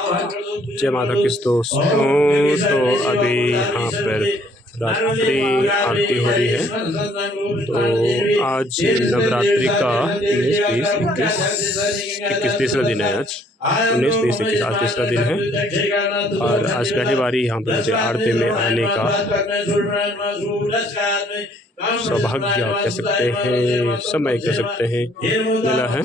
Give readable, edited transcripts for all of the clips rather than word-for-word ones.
जय माता किस दोस्तों। तो अभी यहाँ पर रात्रि आरती हो रही है। तो आज नवरात्रि का 19, 20, 21 तीसरा दिन है। आज 19, 20, 21 आज तीसरा दिन है और आज पहली बारी यहाँ पे मुझे आरती में आने का सौभाग्य कह सकते हैं, समय कह सकते हैं मिला है।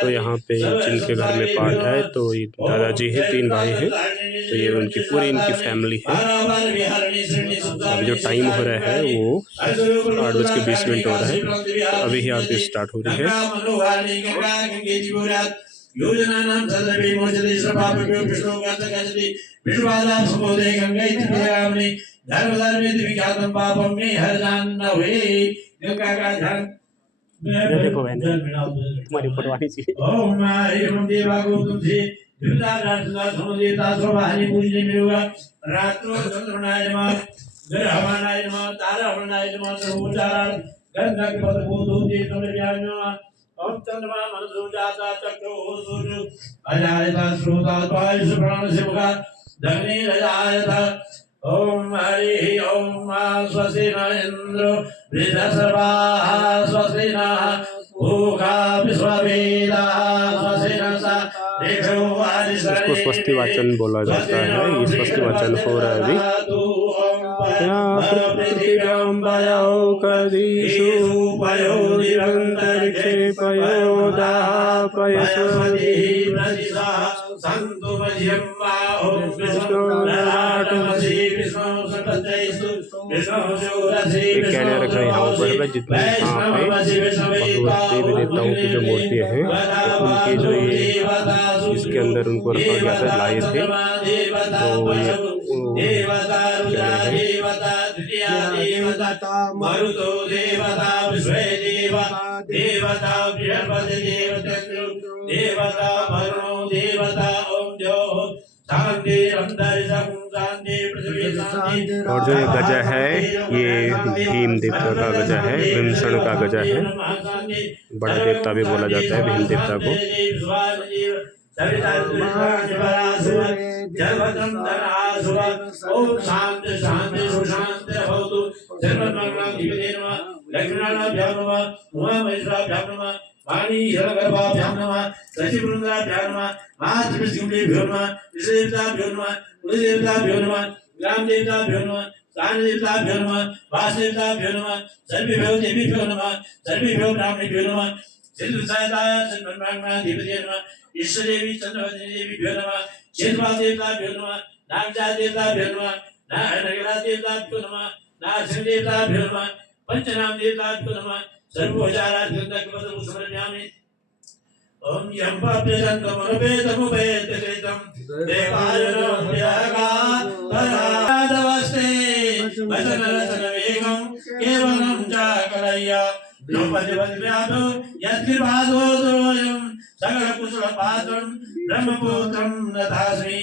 तो यहाँ पे जिनके घर में पाठ है तो ये दादाजी हैं, 3 भाई हैं, तो ये उनकी पूरी इनकी फैमिली है। अभी जो टाइम हो रहा है वो 8:20 हो रहा है। तो अभी ही आरती स्टार्ट हो रही है। योजनानां सर्वे मोचते सर्वपापेभ्यो विष्णु गच्छति विष्णुवादां समोदे गंगै तिरामणि धर्मधर्मे विख्यातं पापं मे हरजान्नवे गंगा का धर्म देखो बहन तुम्हारी फोटो आनी चाहिए। ओम एवं देवा गौतम से दुर्गा राजदा समोदेता सोभानि पूजने मिलूगा रात्रो चंद्रनाय नमः ग्रहवानाय नमः तारावनाय नमः सर्वोचार गंगा के पद बोधो दे समर्पयामि नमः ओम चंद्रमा मनसो जाता चक्रो सूर्य अजायता श्रोता वायु प्राण सेवका धनी रजायता ओम हरि ओम स्वस्ति न इंद्र वृद्धसर्वाः स्वस्ति नः भूखा विश्ववेदाः स्वस्ति नः इसको स्वस्ति वाचन बोला जाता है। ये स्वस्ति वाचन हो रहा है अभी। कहने रखा यहाँ पर जितने यहाँ पे भगवत देवी देवताओं की जो मूर्तियाँ हैं तो उनकी जो ये इसके अंदर उनको रखा गया था, लाए थे। तो ये मरुतो देवता विश्वे देवता बृहस्पति देवता वरुणो देवता ओम ज्योः शांति अंतरिक्षं शांति पृथ्वी शांति। और जो ये गजा है ये भीम देवता का गजा है, भीमसेन का गजा है। बड़ा देवता भी बोला जाता है भीम देवता को। ओम शांति शांति सुशांति भवतु सर्वमंगलाधिपते नमः लक्ष्मीनारायणाभ्यां नमः उमामहेश्वराभ्यां नमः वाणी हिरण्यगर्भाभ्यां नमः शशिवृन्दाभ्यां नमः महात्रिपुरसिंहेभ्यो नमः विश्वदेवताभ्यो नमः कुलदेवताभ्यो नमः ग्रामदेवताभ्यो नमः स्थानदेवताभ्यो नमः वासदेवताभ्यो नमः सर्वेभ्यो देवीभ्यो नमः सर्वेभ्यो ब्राह्मणेभ्यो नमः सिद्धसहायताय सर्वमंगलाधिपते नमः ईश्वरदेवी चंद्रवती देवीभ्यो नमः क्षेत्रदेवताभ्यो नमः नागदेवताभ्यो नमः नागदेवताभ्यो नमः नागदेवताभ्यो नमः पंचनाम देवताभ्यो नमः सर्वोपचाराभ्यो समर्पयामि। ओम यं पाप्यजन्तमनुपेतमुपेतकृतं देवाय नमस्ते वचनरचनवेगं केवलं च कलय्य द्रौपदीवद्व्याधो यत्कृपादो दोयं सकलकुशलपात्रं ब्रह्मपुत्रं नतास्मि।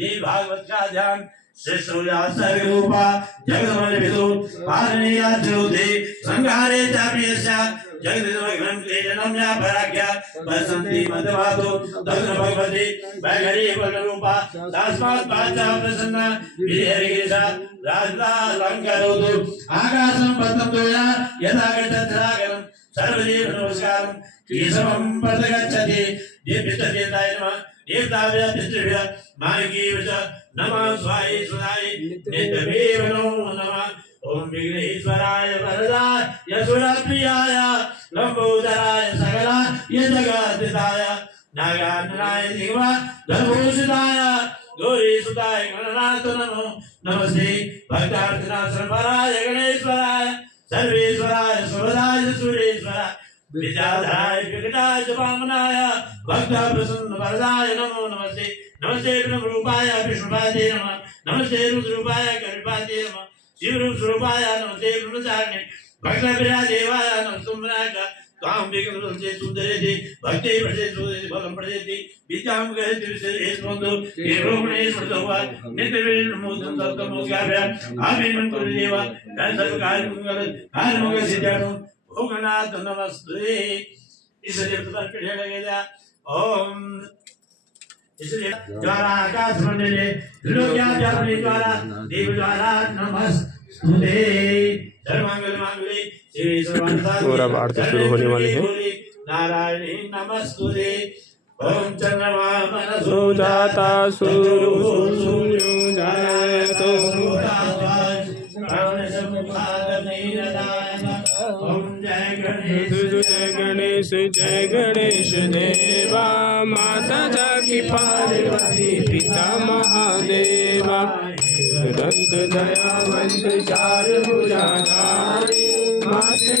ये भागवत का ध्यान श्रेष्ठया सर्वरूपा जगदमलविदो पारणीया ज्योति संहारे चाप्यस्या जगदमग्नं क्लेशनं या पराज्ञा बसन्ति मदवादो दग्न भगवती वैगरी बलरूपा तस्मात् वाचा प्रसन्ना विहरिगिरिसा राजदा लंकरोतु आकाशं पद्मतोया यदा गच्छत्रागरं सर्वदेव नमस्कारं केशवं प्रदगच्छति दिव्यचेताय नमः देवताभ्यः पितृभ्यः मार्गीय नमः स्वाय सुधाय नित्यमेव नमो नमः। ओम विघ्नेश्वराय वरदाय यशोप्रियाय लंबोदराय सकलाय जगद्धिताय नागाननाय दिग्वा धर्मभूषिताय गौरीसुताय गणनाथ नमो नमस्ते। भक्तार्थनाश्रमपराय गणेश्वराय सर्वेश्वराय सुभदाय सुरेश्वराय विद्याधराय विकटाय वामनाय भक्त प्रसन्न वरदाय नमो नमस्ते। नमस्ते ब्रह्मरूपाय विष्णुपादे नमः नमस्ते रुद्ररूपाय कविपादे नमः शिवरूपस्वरूपाय नमस्ते ब्रह्मचारिणे भक्तप्रिया देवाय नमस्तुम्नाय त्वां विघ्नहस्ते सुन्दरेति भक्ते प्रसेति फलं प्रसेति विद्यां गहेति विशेषबन्धु एवमेष प्रसवाय नित्यवेद नमोदं सत्तमोस्काभ्यां आमेन कुरुदेव सर्वकार्यमङ्गल कार्यमङ्गल सिद्ध्यर्थं भोगनाथ नमस्ते। इस देवता पर लगेगा ओम इसलिए ज्वाला आकाश मंडले त्रिलोक्याव्यापिनी ज्वाला देव ज्वाला नमस्ते सर्वमंगल मांगल्ये शिवे सर्वार्थ और अब आरती शुरू होने वाली है। नारायणी नमस्तुते ओम चंद्रमा मनसो जाता सूर्यो जातो ओम जय गणेश जय गणेश जय गणेश देवा माता जाकी पार्वती पिता महादेवा दंत दयावंत चार भुजाधारी माते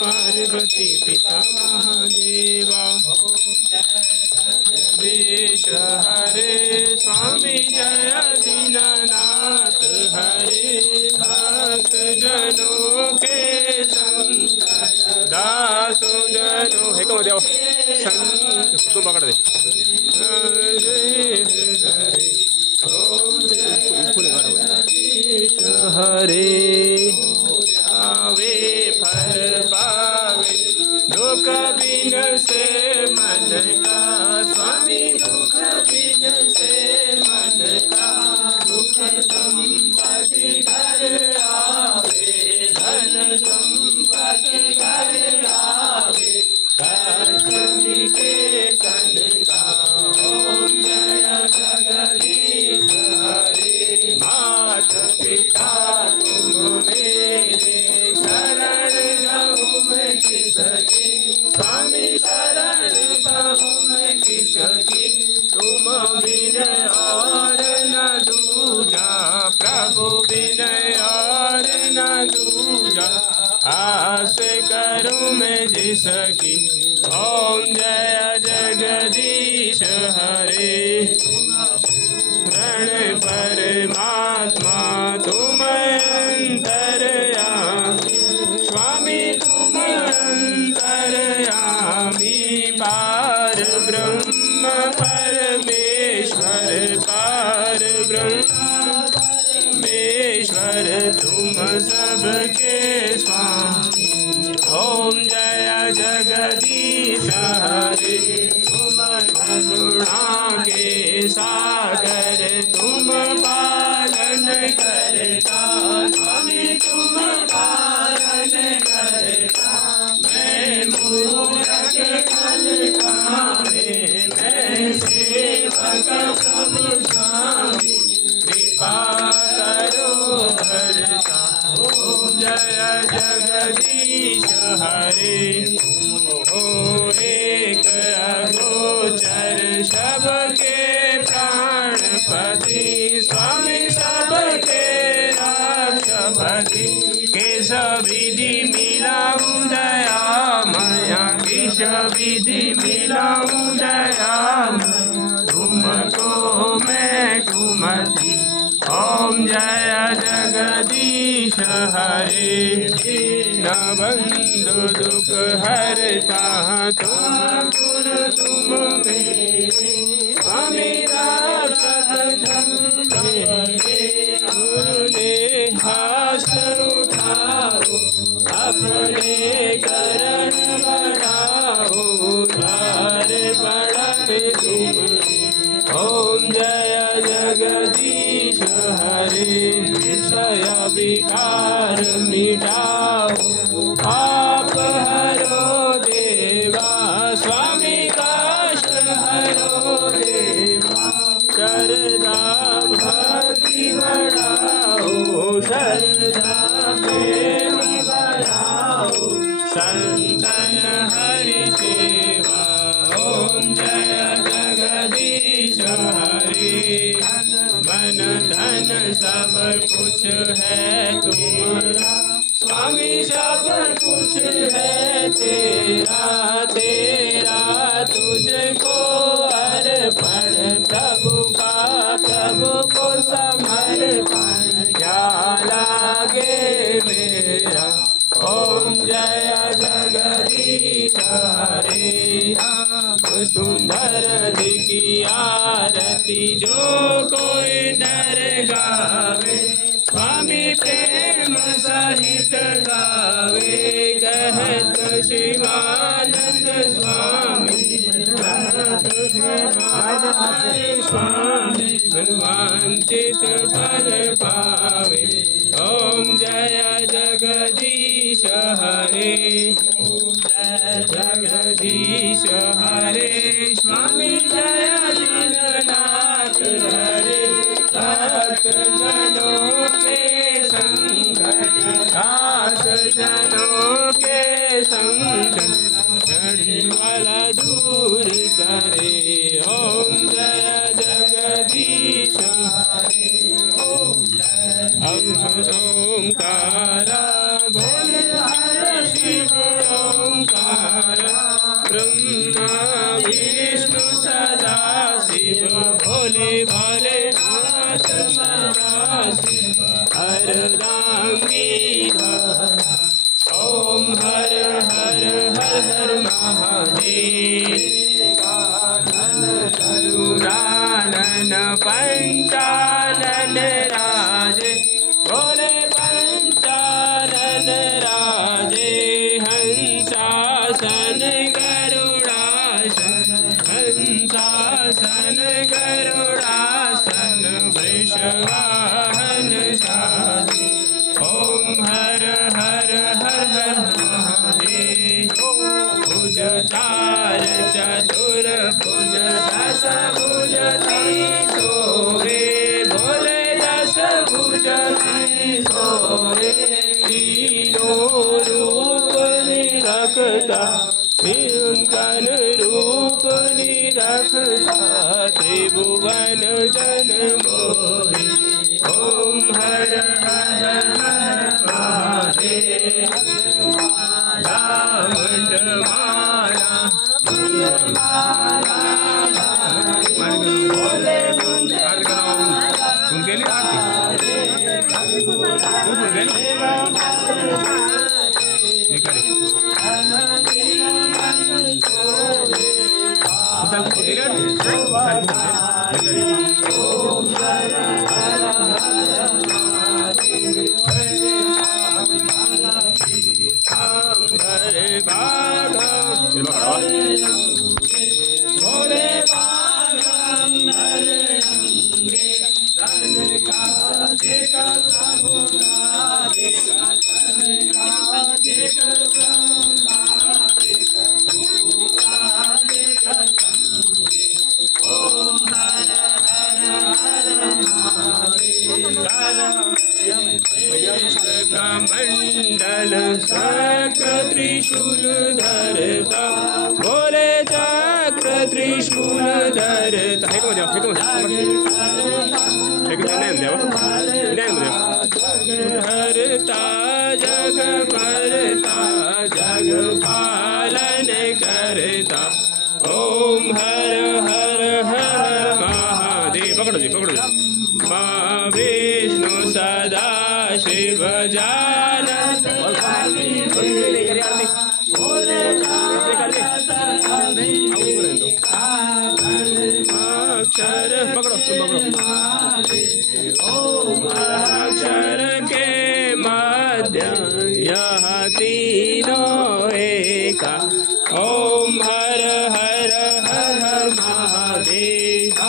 पार्वती पिता महादेवा देश हरे स्वामी जय दीनानाथ हरे भक्त जनों के संग दासो जनों है कौन देव संग तुम पकड़ दे हरे आवे फल पावे दुख बिन से मन का स्वामी दुख बिन से मन का दुख संपत्ति घर आवे धन संपत्ति घर आवे कष्ट मिटे तन का ओम जय जगदीश हरे मात पिता तुम मेरे शरण रहूं मैं किसकी स्वामी शरण रहूं मैं किसकी तुम बिन और न दूजा प्रभु बिन और न दूजा आस करूं मैं जिसकी ओम जय जगदीश हरे रण परमात्मा तुम अंतरयामी स्वामी तुम अंतरयामी पार ब्रह्म परमेश्वर पार ब्रह्म परमेश्वर तुम सबके स्वामी ओम जय जगदीश हरे तुम करुणा के सागर तुम पालन करता स्वामी तुम पालन करता मैं मूरख कल कामे मैं सेवक प्रभु स्वामी कृपा करो हरता ओम जय जगदीश हरे ओ एक अगोचर सबके प्राणपति स्वामी सबके राक्षपति केश विधि मिलाऊं दया माया केश विधि मिलाऊं दया तुमको मैं कुमति ओम जय जगदीश हरे न बंधु दुख हरता तुम गुरु तुम मेरे मेरा गुरु ने हाथ उठाओ अपने करण बढ़ाओ द्वार बढ़ाए तुम ओम जय जगदीश हरे विषय विकार मिटाओ पाप हरो देवा स्वामी कष्ट हर देवा शरदा भक्ति बढ़ाओ शरदा प्रेम बढ़ाओ संतन हरि सेवा ओम जय जगदीश हरे मन धन सब कुछ है तुम्हारा स्वामी सब कुछ है तेरा तेरा तुझको अर्पण प्रभु का प्रभु को समर्पण क्या लागे मेरा ओम जय जगदीश हरे सुंदर की आरती जो कोई नर गावे स्वामी प्रेम सहित गावे कहत शिवानंद स्वामी स्वामी मनवांचित फल पावे ओम जय जगदीश हरे ओम जय जगदीश हरे स्वामी जय दीननाथ हरे भक्त जनों के संकट दास जनों के संकट डरने वाला दूर करे ओम जय जगदीश हरे ओम ओंकारा बोले हर शिव ओंकारा ब्रह्मा विष्णु सदा शिव भोले भोले नाथ सदा शिव हरदांगी ओम हर हर हर हर महादेव करुणानन पंचानन राजे भोले पंचानन राजे हंसासन गरुड़ासन हंसासन गरुड़ासन वृषवाहन शाही ओम हर हर हर हर महादेव भुज चार चतुर भुज दस भुज सोवे भोले दस भुज सोवे तीनों रूप निरखता निरंजन रूप निरखता त्रिभुवन जन मोहे ओम हर हर हर महादेव मंडमाला तुम गेली भोले मंडल चक्र त्रिशूल धरता भोले चक्र त्रिशूल धरता हरता जग करता जग पालन करता ओम हर हर हर महादेव पकड़ो जी माँ विष्णु सदा शिव जानत अक्षर पकड़ो अक्षर के मध्य यह तीनों एका ओम हर हर हर हर महादेव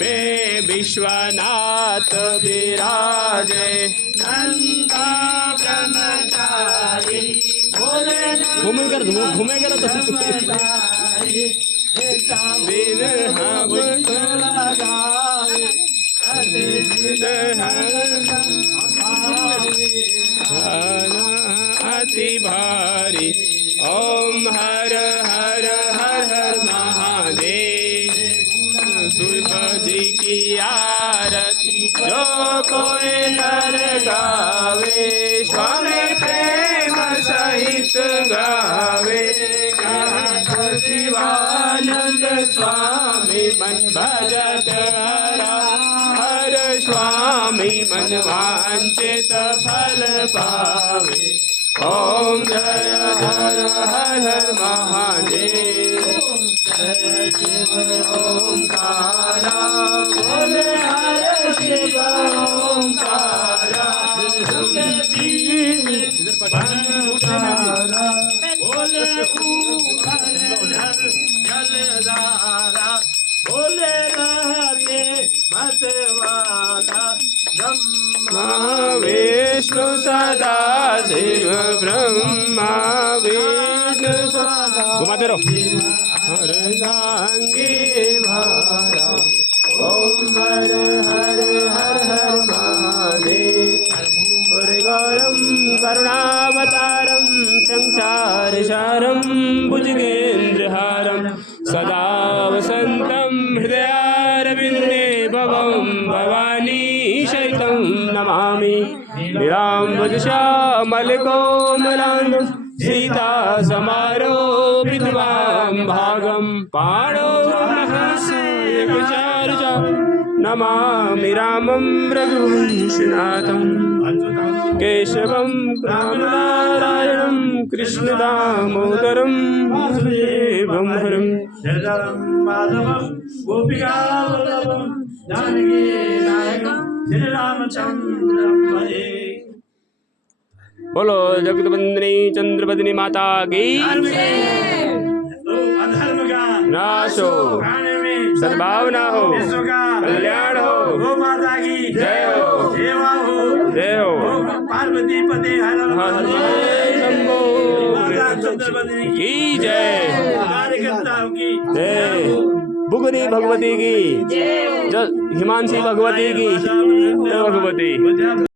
में विश्वनाथ विराजे नंदा ब्रह्मचारी घूमेगा तो दिन हम लगावे अति भारी ओम हर हर हर हर महादेव सूर्य जी की आरती जो कोई नर गावे स्वामी प्रेम सहित गावे शिवानंद स्वामी मन भजत हरा हर स्वामी मन वांछित फल पावे ओम जय हर हर हर महादेव जय शिव ओंकारा बोले हर शिव ओंकारा बोले जलधारा बोले रहे मतवाला ब्रह्मा विष्णु सदा शिव ब्रह्मा विष्णु सदा घुमाते रहो हरदांगी भारा ओम हर हर हर हर महादेव गौरम करुणावतारम संसारसारम भुजगेन्द्रहारम सदा वसन्तं हृदयारविन्दे भवं भवानी शैतं नमामि नीलाम्बुजश्यामलकोमलाङ्गं सीतासमारोपितवां भागं पाणोर्नहस्यचारुचा नमामि रामं रघुवंशनाथं केशवं रामनारायणं कृष्णदामोदरं वासुदेवं हरं जगदं माधवं गोपिकावल्लभं जानकी नायकं श्रीरामचन्द्रं भजे। बोलो जगतवंदिनी चंद्रवदनी माता की तो अधर्म का नाश हो खाने में सद्भावना हो विश्व का कल्याण हो गो माता की जय हो सेवा हो जय हो पार्वती पते हर शंभो माता चंद्रवदनी की जय कार्यकर्ताओं की जय बुगनी भगवती की जय हिमांशी भगवती की जय भगवती।